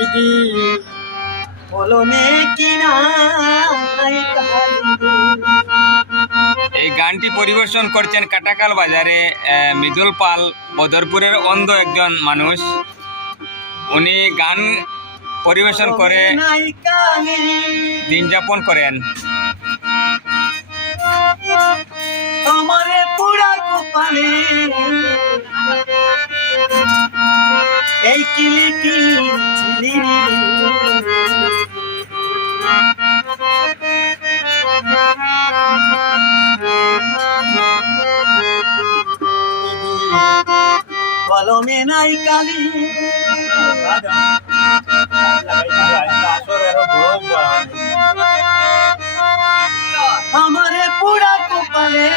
দিদি কলমে কিনাই কালি। এই গানটি পরিবেশন করছেন কাটাকাল বাজারে মৃদুল পাল, বদরপুরের অন্ধ একজন মানুষ। উনি গান পরিবেশন করে দিন যাপন করেন। আমারে পুরা কপালে এই কিলিকি ঝিলিরি কলমে নাই কালি। আমারে পুরা কপালে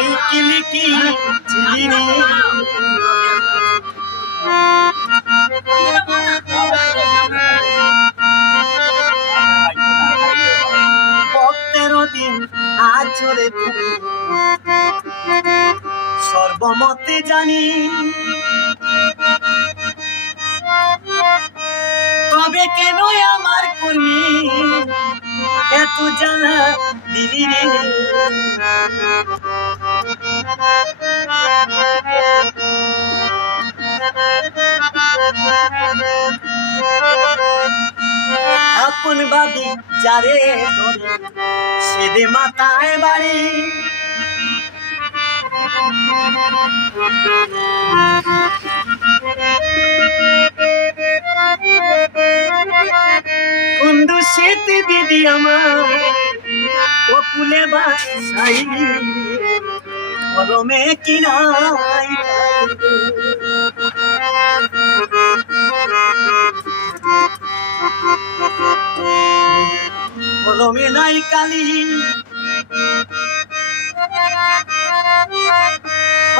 এই কিলিকি ঝিলিরি ভক্তেরও দিন হাত জোড়ে সর্বমতে জানি তবে কেন আমার কর্মী এত জানা দিলি রে। আপন বাদি যারে ধরে সেদে মাথায় বাড়ি বন্ধু শীত দিদি আমার ও ফুলে বাসাই কলমে কিনাই কলমে নাই কালি।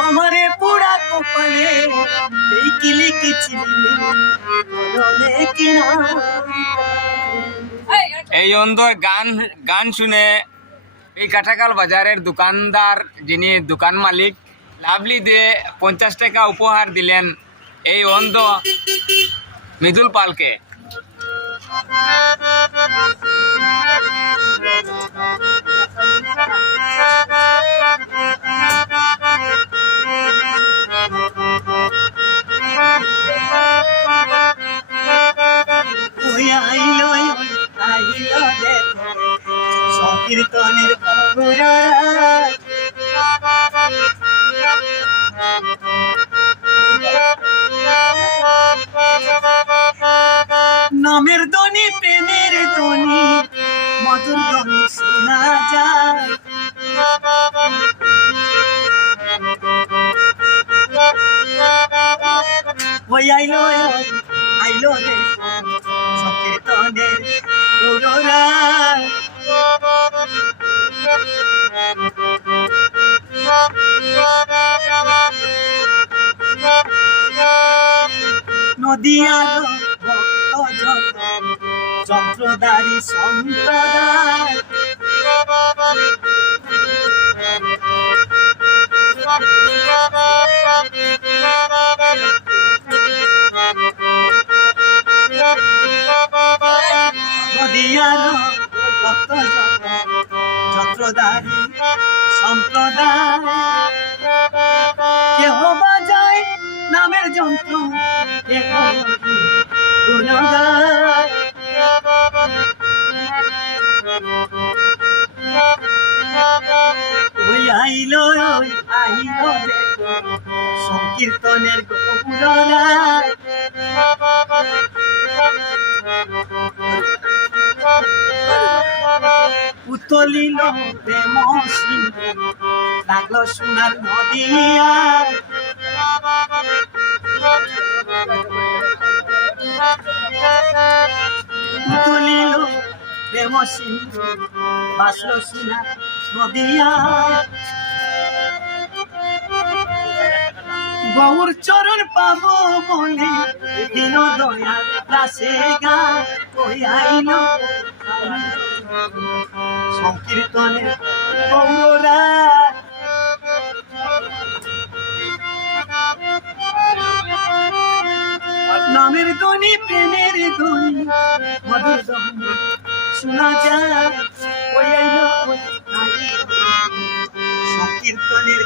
আমারে পুরা কপালে এই কিলিকি ঝিলিরি কলমে কিনাই। এই অন্ধর গান শুনে এই কাটাকাল বাজারের দোকানদার, যিনি দোকান মালিক, লাভলি দিয়ে 50 টাকা উপহার দিলেন এই অন্ধ মৃদুল পালকে। সংকীর্তনের নামের ধ্বনি প্রেমের ধ্বনি মধুর ধ্বনি শোনা যায়। ওই আইলো আইলো রে সংকীর্তনের পুরোরা নদিয়ার ভক্ত যত যন্ত্রধারী সম্প্রদায় নদিয়ার ভক্ত যত যন্ত্রধারী সম্প্রদায় কেহ বাজায় নামের যন্ত্র কেহ গুণ গায়। ওই আইলো আইলো সংকীর্তনের গৌররা উতলিল প্রেম সিন্ধু লাগলো সোনার নদিয়া। উতলিল প্রেম সিন্ধু বাসলো সোনার নদিয়া। গৌর চরণ পাবো বলে দিন দয়াল রাসে গা কই আইল সংকীর্তনে গৌরা। প্রেমের ধ্বনি মধুর ধ্বনি শোনা যায় ওই আইলো ওই আইলো সংকীর্তনের